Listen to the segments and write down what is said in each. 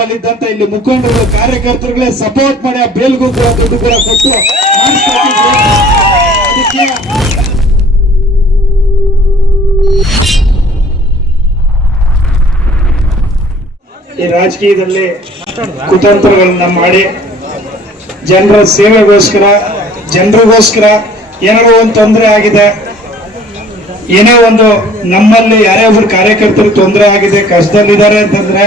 ನಮ್ಮಲ್ಲಿದ್ದಂತ ಇಲ್ಲಿ ಮುಖಂಡರು, ಕಾರ್ಯಕರ್ತರುಗಳೇ ಸಪೋರ್ಟ್ ಮಾಡಿ ಆ ಬೇಲ್ಗೂ ಕೂಡ ದುಡ್ಡು ಕೂಡ ಕೊಟ್ಟು ಈ ರಾಜಕೀಯದಲ್ಲಿ ಕುತಂತ್ರಗಳನ್ನ ಮಾಡಿ ಜನರ ಸೇವೆಗೋಸ್ಕರ, ಜನರಿಗೋಸ್ಕರ ಏನಾದ್ರು ಒಂದು ತೊಂದರೆ ಆಗಿದೆ, ಏನೋ ಒಂದು ನಮ್ಮಲ್ಲಿ ಯಾರೇ ಒಬ್ರು ಕಾರ್ಯಕರ್ತರು ತೊಂದರೆ ಆಗಿದೆ, ಕಷ್ಟದಲ್ಲಿದ್ದಾರೆ ಅಂತಂದ್ರೆ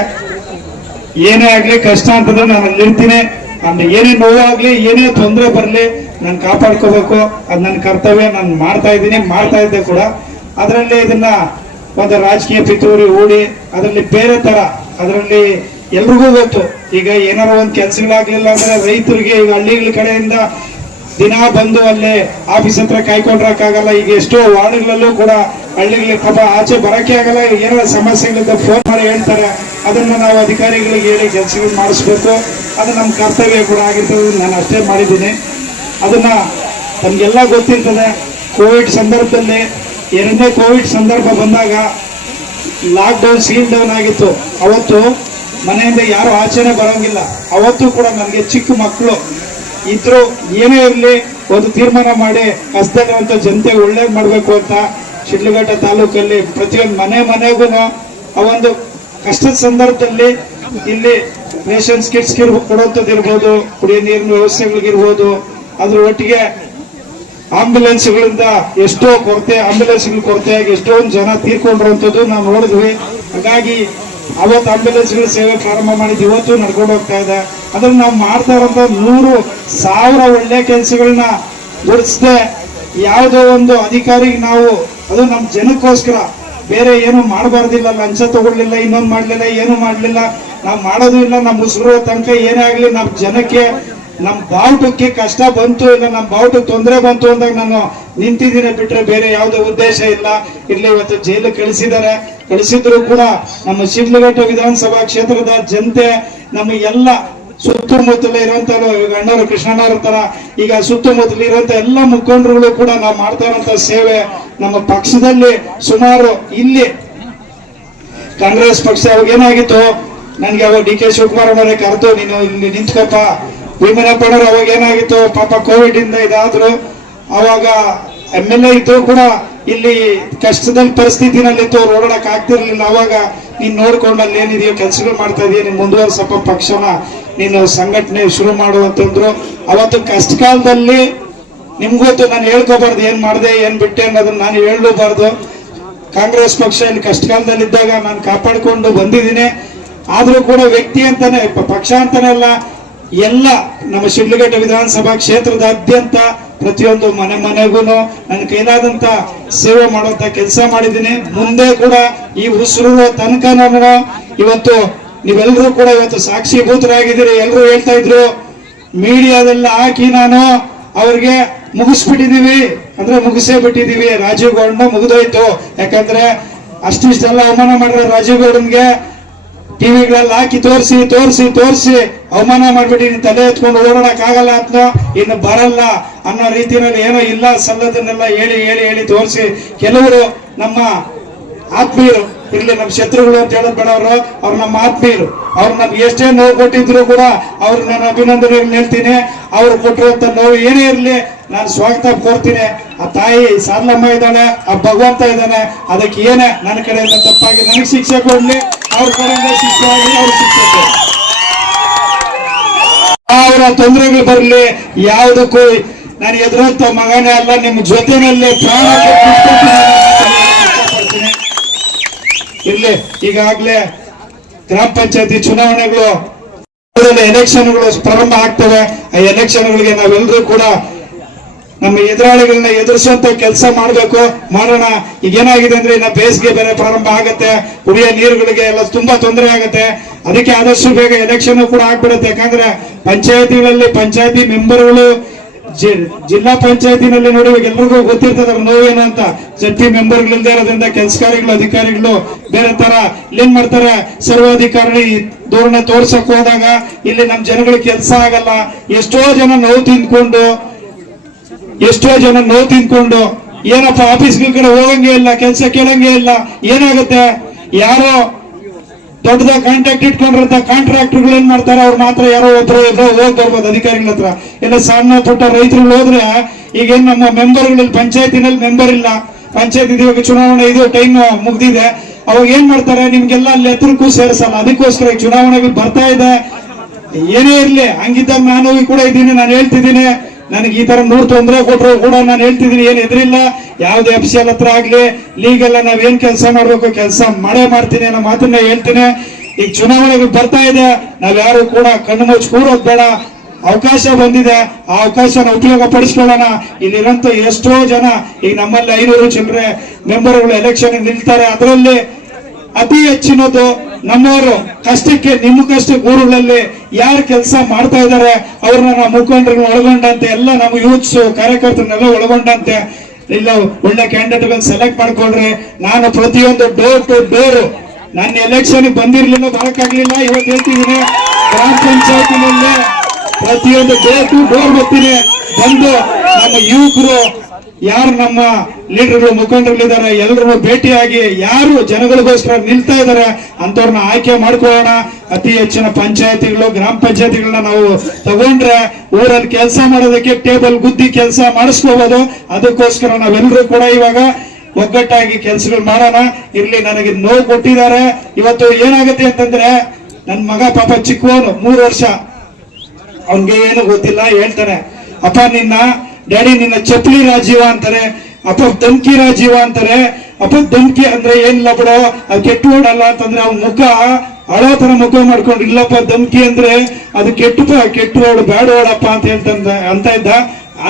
ಏನೇ ಆಗ್ಲಿ ಕಷ್ಟ ಅಂತಂದ್ರೆ ನಾನು ಅಲ್ಲಿರ್ತೀನಿ ಅಂದ್ರೆ ಏನೇ ನೋವಾಗ್ಲಿ, ಏನೇ ತೊಂದರೆ ಬರಲಿ, ನಾನು ಕಾಪಾಡ್ಕೋಬೇಕು. ಅದು ನನ್ನ ಕರ್ತವ್ಯ, ನಾನು ಮಾಡ್ತಾ ಇದ್ದೀನಿ, ಮಾಡ್ತಾ ಇದ್ದೆ ಕೂಡ. ಅದರಲ್ಲಿ ಇದನ್ನ ಒಂದು ರಾಜಕೀಯ ಪಿತೂರಿ ಹೂಡಿ, ಅದರಲ್ಲಿ ಬೇರೆ ತರ, ಅದರಲ್ಲಿ ಎಲ್ರಿಗೂ ಗೊತ್ತು. ಈಗ ಏನಾರ ಒಂದು ಕೆಲ್ಸಗಳಾಗ್ಲಿಲ್ಲ ಅಂದ್ರೆ ರೈತರಿಗೆ ಈಗ ಹಳ್ಳಿಗಳ ಕಡೆಯಿಂದ ದಿನ ಬಂದು ಅಲ್ಲಿ ಆಫೀಸ್ ಹತ್ರ ಕಾಯ್ಕೊಂಡ್ರಕ್ಕಾಗಲ್ಲ ಈಗ ಎಷ್ಟೋ ವಾರ್ಡ್ಗಳಲ್ಲೂ ಕೂಡ ಹಳ್ಳಿಗಳಿಗೆ ಪಾಪ ಆಚೆ ಬರಕ್ಕೆ ಆಗಲ್ಲ. ಏನಾರ ಸಮಸ್ಯೆಗಳಿಂದ ಫೋನ್ ಮಾಡಿ ಹೇಳ್ತಾರೆ. ಅದನ್ನ ನಾವು ಅಧಿಕಾರಿಗಳಿಗೆ ಹೇಳಿ ಕೆಲಸಗಳು ಮಾಡಿಸ್ಬೇಕು. ಅದು ನಮ್ಮ ಕರ್ತವ್ಯ ಕೂಡ ಆಗಿರ್ತದೆ ನಾನು ಅಷ್ಟೇ ಮಾಡಿದ್ದೀನಿ. ಅದನ್ನ ನಮ್ಗೆಲ್ಲ ಗೊತ್ತಿರ್ತದೆ. ಕೋವಿಡ್ ಸಂದರ್ಭದಲ್ಲಿ ಎರಡನೇ ಕೋವಿಡ್ ಸಂದರ್ಭ ಬಂದಾಗ ಲಾಕ್ ಡೌನ್ ಸೀಲ್ ಡೌನ್ ಆಗಿತ್ತು. ಅವತ್ತು ಮನೆಯಿಂದ ಯಾರು ಆಚೆನೆ ಬರೋಂಗಿಲ್ಲ. ಅವತ್ತು ಕೂಡ ನನಗೆ ಚಿಕ್ಕ ಮಕ್ಕಳು ಇದ್ರು ಏನೇ ಇರಲಿ ಒಂದು ತೀರ್ಮಾನ ಮಾಡಿ ಕಷ್ಟದಲ್ಲಿರುವಂಥ ಜನತೆ ಒಳ್ಳೇದ್ ಮಾಡ್ಬೇಕು ಅಂತ ಶಿಡ್ಲಘಟ್ಟ ತಾಲೂಕಲ್ಲಿ ಪ್ರತಿಯೊಂದು ಮನೆ ಮನೆಗೂ ಆ ಒಂದು ಕಷ್ಟದ ಸಂದರ್ಭದಲ್ಲಿ ಇಲ್ಲಿ ರೇಷನ್ಸ್ ಕಿಟ್ಸ್ ಕೊಡುವಂಥದ್ದು ಇರ್ಬೋದು, ಕುಡಿಯೋ ನೀರಿನ ವ್ಯವಸ್ಥೆಗಳಿಗಿರ್ಬೋದು ಅದ್ರ ಒಟ್ಟಿಗೆ ಆಂಬ್ಯುಲೆನ್ಸ್ಗಳಿಂದ ಎಷ್ಟೋ ಕೊರತೆ, ಆಂಬ್ಯುಲೆನ್ಸ್ಗಳ ಆಗಿ ಎಷ್ಟೊಂದು ಜನ ತೀರ್ಕೊಂಡಿರುವಂಥದ್ದು ನಾವು ನೋಡಿದ್ವಿ. ಹಾಗಾಗಿ ಅವತ್ತು ಆಂಬ್ಯುಲೆನ್ಸ್ಗಳ ಸೇವೆ ಪ್ರಾರಂಭ ಮಾಡಿದ್ದು ಇವತ್ತು ನಡ್ಕೊಂಡು ಹೋಗ್ತಾ ಇದೆ. ಅದನ್ನ ನಾವು ಮಾಡ್ತಾ ಇರೋಂಥ ನೂರು ಸಾವಿರ ಒಳ್ಳೆ ಕೆಲಸಗಳನ್ನ ಗುರುತಿಸದೆ ಯಾವುದೋ ಒಂದು ಅಧಿಕಾರಿಗೆ ನಾವು, ಅದು ನಮ್ಮ ಜನಕ್ಕೋಸ್ಕರ. ಬೇರೆ ಏನು ಮಾಡಬಾರ್ದಿಲ್ಲ, ಲಂಚ ತಗೊಳ್ಳಿಲ್ಲ, ಇನ್ನೊಂದು ಮಾಡಲಿಲ್ಲ, ಏನು ಮಾಡಲಿಲ್ಲ. ನಾವು ಮಾಡೋದು ಇಲ್ಲ, ನಮ್ಮ ಉಸಿರು ತನಕ ಏನೇ ಆಗಲಿ, ನಮ್ಮ ಜನಕ್ಕೆ ನಮ್ಮ ಬಾವುಟಕ್ಕೆ ಕಷ್ಟ ಬಂತು, ಇಲ್ಲ ನಮ್ಮ ಬಾವುಟಕ್ಕೆ ತೊಂದರೆ ಬಂತು ಅಂದಾಗ ನಾನು ನಿಂತಿದ್ದೀನಿ ಬಿಟ್ರೆ ಬೇರೆ ಯಾವುದೇ ಉದ್ದೇಶ ಇಲ್ಲ. ಇಲ್ಲಿ ಇವತ್ತು ಜೈಲು ಕಳಿಸಿದ್ದಾರೆ. ಕಳಿಸಿದ್ರು ಕೂಡ ನಮ್ಮ ಶಿಡ್ಲಘಟ್ಟ ವಿಧಾನಸಭಾ ಕ್ಷೇತ್ರದ ಜನತೆ ನಮ್ಮ ಎಲ್ಲ ಸುತ್ತಮುತ್ತಲ ಇರುವಂತ ಅಣ್ಣವರು, ಕೃಷ್ಣಣ್ಣವ್ರ ತರ ಈಗ ಸುತ್ತಮುತ್ತಲ ಇರುವಂತ ಎಲ್ಲ ಮುಖಂಡರುಗಳು ಕೂಡ ನಾವು ಮಾಡ್ತಾ ಇರುವಂತ ಸೇವೆ ನಮ್ಮ ಪಕ್ಷದಲ್ಲಿ ಸುಮಾರು ಇಲ್ಲಿ ಕಾಂಗ್ರೆಸ್ ಪಕ್ಷ ಅವಾಗ ಏನಾಗಿತ್ತು ನನ್ಗೆ ಅವಾಗ ಡಿ ಕೆ ಶಿವಕುಮಾರ್ ಅವರೇ ಕರೆದು, ನೀನು ಇಲ್ಲಿ ನಿಂತ್ಕೊಪ್ಪ ಭೀಮನಪ್ಪನವ್ರು ಅವಾಗ ಏನಾಗಿತ್ತು? ಪಾಪ ಕೋವಿಡ್ ಇಂದ ಇದಾದ್ರು ಅವಾಗ ಎಂ ಎಲ್ ಎ ಇದ್ರು ಕೂಡ ಇಲ್ಲಿ ಕಷ್ಟದ ಪರಿಸ್ಥಿತಿನಲ್ಲಿತ್ತು. ಓಡಾಡಕ್ ಆಗ್ತಿರ್ಲಿಲ್ಲ. ಅವಾಗ ನೀನ್ ನೋಡ್ಕೊಂಡು ಅಲ್ಲಿ ಏನಿದೆಯೋ ಕೆಲಸಗಳು ಮಾಡ್ತಾ ಇದೀಯ, ನೀನ್ ಮುಂದುವರ್ಸಪ್ಪ ಪಕ್ಷನ. ನೀನು ಸಂಘಟನೆ ಶುರು ಮಾಡು ಅಂತಂದ್ರು ಅವತ್ತು ಕಷ್ಟ ಕಾಲದಲ್ಲಿ ನಿಮ್ಗೊತ್ತು ನಾನು ಹೇಳ್ಕೋಬಾರ್ದು, ಏನ್ ಮಾಡಿದೆ, ಏನ್ ಬಿಟ್ಟೆ ಅನ್ನೋದನ್ನ ನಾನು ಹೇಳಲೂಬಾರ್ದು ಕಾಂಗ್ರೆಸ್ ಪಕ್ಷ ಇಲ್ಲಿ ಕಷ್ಟ ಕಾಲದಲ್ಲಿದ್ದಾಗ ನಾನು ಕಾಪಾಡಿಕೊಂಡು ಬಂದಿದ್ದೀನಿ. ಆದ್ರೂ ಕೂಡ ವ್ಯಕ್ತಿ ಅಂತಾನೆ ಪಕ್ಷ ಅಂತಾನೆ ಅಲ್ಲ ಎಲ್ಲ ನಮ್ಮ ಶಿಡ್ಲಘಟ್ಟ ವಿಧಾನಸಭಾ ಕ್ಷೇತ್ರದಾದ್ಯಂತ ಪ್ರತಿಯೊಂದು ಮನೆ ಮನೆಗೂ ನನ್ನ ಕೈಲಾದಂತ ಸೇವೆ ಮಾಡುವಂತ ಕೆಲಸ ಮಾಡಿದ್ದೀನಿ. ಮುಂದೆ ಕೂಡ ಈ ಉಸಿರು ತನಕ ನಾನು ಇವತ್ತು ನೀವೆಲ್ಲರೂ ಕೂಡ ಇವತ್ತು ಸಾಕ್ಷಿಭೂತರಾಗಿದ್ದೀರಿ. ಎಲ್ಲರೂ ಹೇಳ್ತಾ ಇದ್ರು, ಮೀಡಿಯಾದೆಲ್ಲ ಹಾಕಿ ನಾನು ಅವ್ರಿಗೆ ಮುಗಿಸ್ಬಿಟ್ಟಿದೀವಿ ಅಂದ್ರೆ ಮುಗಿಸೇ ಬಿಟ್ಟಿದೀವಿ ರಾಜೀವ್ ಗೌಡನ ಮುಗಿದೋಯ್ತು. ಯಾಕಂದ್ರೆ ಅಷ್ಟಿಷ್ಟೆಲ್ಲ ಅವಮಾನ ಮಾಡಿರೋ ರಾಜೀವ್ ಗೌಡನ್ಗೆ ಟಿವಿಗಳಲ್ಲಿ ಹಾಕಿ ತೋರಿಸಿ ತೋರಿಸಿ ತೋರಿಸಿ ಅವಮಾನ ಮಾಡ್ಬಿಟ್ಟು ನೀನು ತಲೆ ಎತ್ಕೊಂಡು ಓಡಾಡಕ್ ಆಗಲ್ಲ ಅಂತ ಇನ್ನು ಬರಲ್ಲ ಅನ್ನೋ ರೀತಿಯಲ್ಲಿ ಏನೋ ಇಲ್ಲ ಸಲ್ಲದನ್ನೆಲ್ಲ ಹೇಳಿ ಹೇಳಿ ಹೇಳಿ ತೋರಿಸಿ. ಕೆಲವರು ನಮ್ಮ ಆತ್ಮೀಯರು ಇಲ್ಲಿ ನಮ್ಮ ಶತ್ರುಗಳು ಅಂತ ಹೇಳೋದ್ ಬೇಡ ಅವರು ಅವ್ರು ನಮ್ಮ ಆತ್ಮೀಯರು. ಅವ್ರು ನಮ್ಗೆ ಎಷ್ಟೇ ನೋವು ಕೊಟ್ಟಿದ್ರು ಕೂಡ ಅವ್ರು ನಾನು ಅಭಿನಂದನೆಗಳನ್ನ ಹೇಳ್ತೀನಿ. ಅವ್ರು ಕೊಟ್ಟಿರುವಂತ ನೋವು ಏನೇ ಇರಲಿ ನಾನು ಸ್ವಾಗತ ಕೋರ್ತೀನಿ. ಆ ತಾಯಿ ಸಾರ್ಲಮ್ಮ ಇದ್ದಾಳೆ, ಆ ಭಗವಂತ ಇದ್ದಾನೆ. ಅದಕ್ಕೆ ಏನೇ ನನ್ನ ಕಡೆಯಿಂದ ತಪ್ಪಾಗಿ ನನಗೆ ಶಿಕ್ಷೆ ಕೊಡ್ಲಿ. ಅವ್ರ ಕಡೆಯಿಂದ ಶಿಕ್ಷೆ ಅವರ ತೊಂದರೆಗಳು ಬರಲಿ, ಯಾವುದಕ್ಕೂ ನಾನು ಎದುರಂತ ಮಗನೇ ಅಲ್ಲ, ನಿಮ್ಮ ಜೊತೆನಲ್ಲಿ ಪ್ರಾಣ. ಇರ್ಲಿ ಈಗಾಗ್ಲೇ ಗ್ರಾಮ ಪಂಚಾಯತಿ ಚುನಾವಣೆಗಳು ಎಲೆಕ್ಷನ್ಗಳು ಪ್ರಾರಂಭ ಆಗ್ತವೆ ಆ ಎಲೆಕ್ಷನ್ಗಳಿಗೆ ನಾವೆಲ್ಲರೂ ಕೂಡ ನಮ್ಮ ಎದುರಾಳಿಗಳನ್ನ ಎದುರಿಸುವಂತ ಕೆಲಸ ಮಾಡಬೇಕು. ಮಾಡೋಣ. ಈಗ ಏನಾಗಿದೆ ಅಂದ್ರೆ ಇನ್ನ ಬೇಸಿಗೆ ಬೇರೆ ಪ್ರಾರಂಭ ಆಗುತ್ತೆ. ಕುಡಿಯೋ ನೀರುಗಳಿಗೆ ಎಲ್ಲ ತುಂಬಾ ತೊಂದರೆ ಆಗುತ್ತೆ. ಅದಕ್ಕೆ ಆದಷ್ಟು ಬೇಗ ಎಲೆಕ್ಷನ್ ಕೂಡ ಆಗ್ಬಿಡುತ್ತೆ. ಯಾಕಂದ್ರೆ ಪಂಚಾಯತಿಗಳಲ್ಲಿ ಪಂಚಾಯತಿ ಮೆಂಬರ್ಗಳು ಜಿಲ್ಲಾ ಪಂಚಾಯತಿನಲ್ಲಿ ನೋಡಿ ಎಲ್ರಿಗೂ ಗೊತ್ತಿರ್ತದ ನೋವು ನೋವೇನು ಅಂತ. ಜಡ್ಪಿ ಮೆಂಬರ್ಗಳಿಲ್ದೇ ಇರೋದ್ರಿಂದ ಕೆಲಸಕಾರಿಗಳು ಅಧಿಕಾರಿಗಳು ಬೇರೆ ತರ ಏನ್ ಮಾಡ್ತಾರೆ? ಸರ್ವಾಧಿಕಾರಿ ಧೋರಣೆ ತೋರ್ಸಕ್ ಹೋದಾಗ ಇಲ್ಲಿ ನಮ್ ಜನಗಳಿಗೆ ಕೆಲಸ ಆಗಲ್ಲ. ಎಷ್ಟೋ ಜನ ನೋವು ತಿಂದ್ಕೊಂಡು ಎಷ್ಟೋ ಜನ ನೋವು ತಿನ್ಕೊಂಡು ಏನಪ್ಪ ಆಫೀಸ್ ಕಡೆ ಹೋಗಂಗೆ ಇಲ್ಲ, ಕೆಲಸ ಕೇಳಂಗೆ ಇಲ್ಲ, ಏನಾಗುತ್ತೆ? ಯಾರೋ ದೊಡ್ಡದ ಕಾಂಟ್ರಾಕ್ಟ್ ಇಟ್ಕೊಂಡಿರಂತ ಕಾಂಟ್ರಾಕ್ಟರ್ಗಳು ಏನ್ ಮಾಡ್ತಾರೆ? ಅವ್ರು ಮಾತ್ರ ಯಾರೋ ಒಬ್ರು ಇಬ್ರು ಹೋಗ್ ಬರ್ಬೋದು ಅಧಿಕಾರಿಗಳ ಹತ್ರ. ಇಲ್ಲ ಸಣ್ಣ ಪುಟ್ಟ ರೈತರು ಹೋದ್ರೆ ಈಗ ನಮ್ಮ ಮೆಂಬರ್ಗಳಲ್ಲಿ ಪಂಚಾಯತಿನಲ್ಲಿ ಮೆಂಬರ್ ಇಲ್ಲ. ಪಂಚಾಯತ್ ಇವಾಗ ಚುನಾವಣೆ ಇದು ಟೈಮ್ ಮುಗ್ದಿದೆ. ಅವಾಗ ಏನ್ ಮಾಡ್ತಾರೆ? ನಿಮ್ಗೆಲ್ಲ ಅಲ್ಲಿ ಎತ್ತರಕ್ಕೂ ಸೇರಿಸಲ್ಲ. ಅದಕ್ಕೋಸ್ಕರ ಈ ಚುನಾವಣೆಗೆ ಬರ್ತಾ ಇದೆ. ಏನೇ ಇರ್ಲಿ, ಹಂಗಿದ್ದಾಗ ನಾನು ಕೂಡ ಇದ್ದೀನಿ, ನಾನು ಹೇಳ್ತಿದ್ದೀನಿ. ನನಗೆ ಈ ತರ ನೂರ್ ತೊಂದರೆ ಕೊಟ್ಟರು ಕೂಡ ನಾನು ಹೇಳ್ತಿದ್ದೀನಿ, ಏನು ಎದುರಿಲ್ಲ. ಯಾವುದೇ ಎಫ್ ಹತ್ರ ಆಗ್ಲಿ ಲೀಗಲ್ಲ ನಾವೇನ್ ಕೆಲಸ ಮಾಡ್ಬೇಕು, ಕೆಲಸ ಮಾಡೇ ಮಾಡ್ತೀನಿ ಅನ್ನೋ ಮಾತನ್ನ ಹೇಳ್ತೀನಿ. ಈಗ ಚುನಾವಣೆಗೆ ಬರ್ತಾ ಇದೆ, ನಾವ್ ಯಾರು ಕೂಡ ಕಣ್ಣು ಮುಚ್ಚಿ ಕೂರೋದ್ ಬೇಡ. ಅವಕಾಶ ಬಂದಿದೆ, ಆ ಅವಕಾಶನ ಉಪಯೋಗ ಪಡಿಸ್ಕೊಳ್ಳೋಣ. ಇಲ್ಲಿರಂತ ಎಷ್ಟೋ ಜನ, ಈಗ ನಮ್ಮಲ್ಲಿ ಐನೂರು ಚಿಲ್ಲರೆ ಮೆಂಬರ್ಗಳು ಎಲೆಕ್ಷನ್ ನಿಲ್ತಾರೆ. ಅದರಲ್ಲಿ ಅತಿ ಹೆಚ್ಚಿನದು ನಮ್ಮವರು ಕಷ್ಟಕ್ಕೆ ನಿಮ್ಮ ಊರುಗಳಲ್ಲಿ ಯಾರು ಕೆಲಸ ಮಾಡ್ತಾ ಇದ್ದಾರೆ, ಅವ್ರನ್ನ ನಾವು ಮುಖಂಡರನ್ನ ಒಳಗೊಂಡಂತೆ, ಎಲ್ಲ ನಮ್ಮ ಯೂತ್ಸ್ ಕಾರ್ಯಕರ್ತರನ್ನೆಲ್ಲ ಒಳಗೊಂಡಂತೆ, ಇಲ್ಲ ಒಳ್ಳೆ ಕ್ಯಾಂಡಿಡೇಟ್ ಸೆಲೆಕ್ಟ್ ಮಾಡ್ಕೊಳ್ರಿ ನಾನು ಪ್ರತಿಯೊಂದು ಡೋರ್ ಟು ಡೋರ್ ನನ್ನ ಎಲೆಕ್ಷನ್ ಬಂದಿರಲಿಲ್ಲ ಬರಕ್ಕಾಗ್ಲಿಲ್ಲ ಇವತ್ತು ಹೇಳ್ತಿದ್ದೀನಿ, ಗ್ರಾಮ ಪಂಚಾಯತಿನಲ್ಲಿ ಪ್ರತಿಯೊಂದು ಡೋರ್ ಟು ಡೋರ್ ಬರ್ತೀನಿ ಬಂದು ನಮ್ಮ ಯುವಕರು ಯಾರು ನಮ್ಮ ಲೀಡರ್ಗಳು ಮುಖಂಡರಲ್ಲಿದ್ದಾರೆ ಎಲ್ಲರನ್ನು ಭೇಟಿಯಾಗಿ ಯಾರು ಜನಗಳಿಗೋಸ್ಕರ ನಿಲ್ತಾ ಇದ್ದಾರೆ ಅಂತವ್ರನ್ನ ಆಯ್ಕೆ ಮಾಡ್ಕೊಳ್ಳೋಣ. ಅತಿ ಹೆಚ್ಚಿನ ಪಂಚಾಯತಿಗಳು, ಗ್ರಾಮ ಪಂಚಾಯತಿಗಳನ್ನ ನಾವು ತಗೊಂಡ್ರೆ ಊರಲ್ಲಿ ಕೆಲಸ ಮಾಡೋದಕ್ಕೆ ಟೇಬಲ್ ಗುದ್ದಿ ಕೆಲಸ ಮಾಡಿಸ್ಕೋಬಹುದು ಅದಕ್ಕೋಸ್ಕರ ನಾವೆಲ್ಲರೂ ಕೂಡ ಇವಾಗ ಒಗ್ಗಟ್ಟಾಗಿ ಕೆಲಸಗಳು ಮಾಡೋಣ. ಇರ್ಲಿ, ನನಗೆ ನೋವು ಕೊಟ್ಟಿದ್ದಾರೆ. ಇವತ್ತು ಏನಾಗುತ್ತೆ ಅಂತಂದ್ರೆ ನನ್ನ ಮಗ ಪಾಪ ಚಿಕ್ಕವನು, ಮೂರು ವರ್ಷ. ಅವನ್ಗೆ ಏನು ಗೊತ್ತಿಲ್ಲ, ಹೇಳ್ತಾನೆ, ಅಪ್ಪ, ನಿನ್ನ ಡ್ಯಾಡಿ, ನಿನ್ನ ಚಪ್ಪಲಿ ರಾಜೀವ ಅಂತಾರೆ, ಅಪ್ಪ ಧಮ್ಕಿ ರಾಜೀವ ಅಂತಾರೆ. ಅಪ್ಪ ಧಮ್ಕಿ ಅಂದ್ರೆ ಏನಿಲ್ಲ ಬಿಡೋ ಅದು ಕೆಟ್ಟು ಓಡಲ್ಲ ಅಂತಂದ್ರೆ ಅವ್ನ ಮುಖ ಹಳೋ ತರ ಮುಖ ಮಾಡ್ಕೊಂಡು, ಇಲ್ಲಪ್ಪ ಧಮ್ಕಿ ಅಂದ್ರೆ ಅದು ಕೆಟ್ಟು ಕೆಟ್ಟು ಓಡು ಬ್ಯಾಡ ಓಡಪ್ಪ ಅಂತ ಹೇಳ್ತಂದ, ಅಂತ ಇದ್ದ.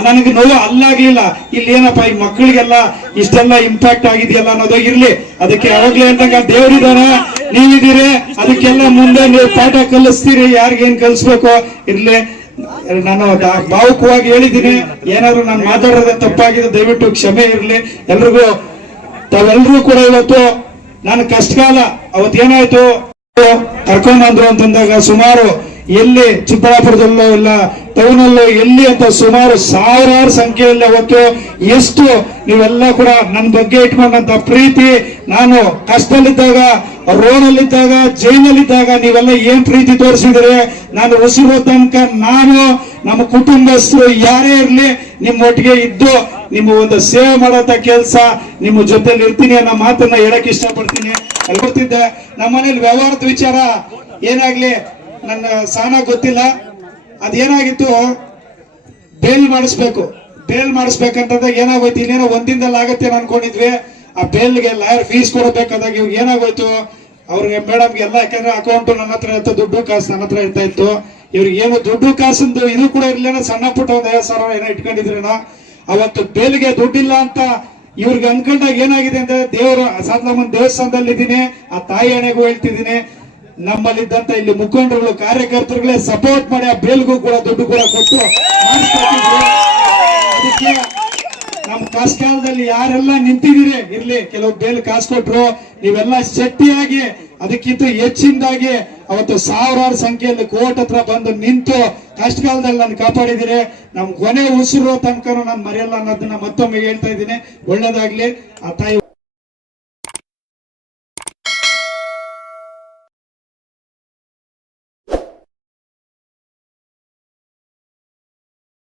ನನಗೆ ನೋವು ಅಲ್ಲಾಗ್ಲಿಲ್ಲ ಇಲ್ಲಿ. ಏನಪ್ಪ, ಈ ಮಕ್ಕಳಿಗೆಲ್ಲ ಇಷ್ಟೆಲ್ಲ ಇಂಪ್ಯಾಕ್ಟ್ ಆಗಿದೆಯಲ್ಲ ಅನ್ನೋದು ಇರ್ಲಿ. ಅದಕ್ಕೆ ಯಾವಾಗ್ಲೇ ಅಂತಂಗ ದೇವರಿದಾನೆ ನೀವಿದ್ದೀರಿ, ಅದಕ್ಕೆಲ್ಲ ಮುಂದೆ ನೀವು ಪಾಠ ಕಲಿಸ್ತೀರಿ, ಯಾರಿಗೇನ್ ಕಲಿಸ್ಬೇಕು, ಇರ್ಲಿ. ನಾನು ಭಾವುಕವಾಗಿ ಹೇಳಿದ್ದೀನಿ. ಏನಾದ್ರು ನಾನು ಮಾತಾಡೋದೇ ತಪ್ಪಾಗಿದೆ, ದಯವಿಟ್ಟು ಕ್ಷಮೆ ಇರಲಿ. ಎಲ್ರಿಗೂ ತಾವೆಲ್ಲರೂ ಕೂಡ ಇವತ್ತು ನಾನು ಕಷ್ಟಕಾಲ, ಅವತ್ತೇನಾಯ್ತು? ಕರ್ಕೊಂಡ್ ಬಂದ್ರು ಅಂತಂದಾಗ ಸುಮಾರು ಎಲ್ಲಿ ಚಿಕ್ಕಬಳ್ಳಾಪುರದಲ್ಲೋ ಇಲ್ಲ ಟೌನ್ ಅಲ್ಲೋ ಎಲ್ಲಿ ಅಂತ ಸುಮಾರು ಸಾವಿರಾರು ಸಂಖ್ಯೆಯಲ್ಲಿ ಅವತ್ತು ಎಷ್ಟು ನೀವೆಲ್ಲ ಕೂಡ ನನ್ನ ಬಗ್ಗೆ ಇಟ್ಕೊಂಡಂತ ಪ್ರೀತಿ, ನಾನು ಕಷ್ಟದಲ್ಲಿದ್ದಾಗ ರೋಡಲ್ಲಿದ್ದಾಗ ಜೈಲಲ್ಲಿದ್ದಾಗ ನೀವೆಲ್ಲ ಏನ್ ಪ್ರೀತಿ ತೋರಿಸಿದ್ರೆ? ನಾನು ಉಸಿರೋ ತನಕ ನಾನು, ನಮ್ಮ ಕುಟುಂಬಸ್ಥರು ಯಾರೇ ಇರಲಿ, ನಿಮ್ಮ ಒಟ್ಟಿಗೆ ಇದ್ದು ನಿಮ್ಮ ಒಂದು ಸೇವೆ ಮಾಡೋಂತ ಕೆಲಸ, ನಿಮ್ಮ ಜೊತೆಲಿ ಇರ್ತೀನಿ ಅನ್ನೋ ಮಾತನ್ನ ಹೇಳಕ್ ಇಷ್ಟಪಡ್ತೀನಿ. ಅಲ್ಲಿ ನಮ್ಮ ಮನೇಲಿ ವ್ಯವಹಾರದ ವಿಚಾರ ಏನಾಗ್ಲಿ ನನ್ನ ಸಾನ ಗೊತ್ತಿಲ್ಲ. ಅದೇನಾಗಿತ್ತು? ಬೇಲ್ ಮಾಡಿಸ್ಬೇಕು. ಬೇಲ್ ಮಾಡಿಸ್ಬೇಕಂತಂದಾಗ ಏನಾಗೋಯ್ತು? ಇನ್ನೇನೋ ಒಂದಿಂದಲ್ಲ ಆಗತ್ತೆ ಅನ್ಕೊಂಡಿದ್ವಿ. ಆ ಬೇಲ್ಗೆ ಲಾಯರ್ ಫೀಸ್ ಕೊಡಬೇಕಾದಾಗ ಇವ್ರಿಗೆ ಏನಾಗೋಯ್ತು? ಅವ್ರಿಗೆ ಮೇಡಮ್ಗೆ ಎಲ್ಲ, ಯಾಕಂದ್ರೆ ಅಕೌಂಟ್ ನನ್ನ ಹತ್ರ ಇತ್ತು, ದುಡ್ಡು ಕಾಸು ನನ್ನ ಹತ್ರ ಇರ್ತಾ ಇತ್ತು. ಇವ್ರಿಗೆ ಏನು ದುಡ್ಡು ಕಾಸಂದು ಇದು ಕೂಡ ಇರ್ಲೇನೋ ಸಣ್ಣ ಪುಟ್ಟ ಒಂದು ಐವತ್ತು ಸಾವಿರ ಏನೋ ಇಟ್ಕೊಂಡಿದ್ರೇನೋ. ಅವತ್ತು ಬೇಲ್ಗೆ ದುಡ್ಡಿಲ್ಲ ಅಂತ ಇವ್ರಿಗೆ ಅನ್ಕೊಂಡಾಗ ಏನಾಗಿದೆ ಅಂದ್ರೆ ದೇವರು ಸಾಧಾರಣ ದೇವಸ್ಥಾನದಲ್ಲಿ ಇದ್ದೀನಿ ಆ ತಾಯಿ ಹಣೆಗೂ ಹೇಳ್ತಿದ್ದೀನಿ. ನಮ್ಮಲ್ಲಿದ್ದಂತ ಇಲ್ಲಿ ಮುಖಂಡರುಗಳು, ಕಾರ್ಯಕರ್ತರುಗಳೇ ಸಪೋರ್ಟ್ ಮಾಡಿ ಆ ಬೇಲ್ಗೂ ಕೂಡ ದುಡ್ಡು ಕೂಡ ಕೊಟ್ಟು. ಅದಕ್ಕೆ ನಮ್ಮ ಕಾಲದಲ್ಲಿ ಯಾರೆಲ್ಲ ನಿಂತಿದ್ದೀರಿ, ಇರ್ಲಿ, ಕೆಲವು ಬೇಲ್ ಕಾಸು ಕೊಟ್ರು ನೀವೆಲ್ಲ ಶಕ್ತಿಯಾಗಿ ಅದಕ್ಕಿಂತ ಹೆಚ್ಚಿಂದಾಗಿ ಅವತ್ತು ಸಾವಿರಾರು ಸಂಖ್ಯೆಯಲ್ಲಿ ಕೋರ್ಟ್ ಹತ್ರ ಬಂದು ನಿಂತು ಕಷ್ಟಕಾಲದಲ್ಲಿ ನಾನು ಕಾಪಾಡಿದಿರಿ ನಮ್ ಕೊನೆ ಉಸಿರು ತನಕ ನಾನು ಮರೆಯಲ್ಲ ಅನ್ನೋದನ್ನ ಮತ್ತೊಮ್ಮೆ ಹೇಳ್ತಾ ಇದ್ದೀನಿ. ಒಳ್ಳೇದಾಗ್ಲಿ. ಆ ತಾಯಿ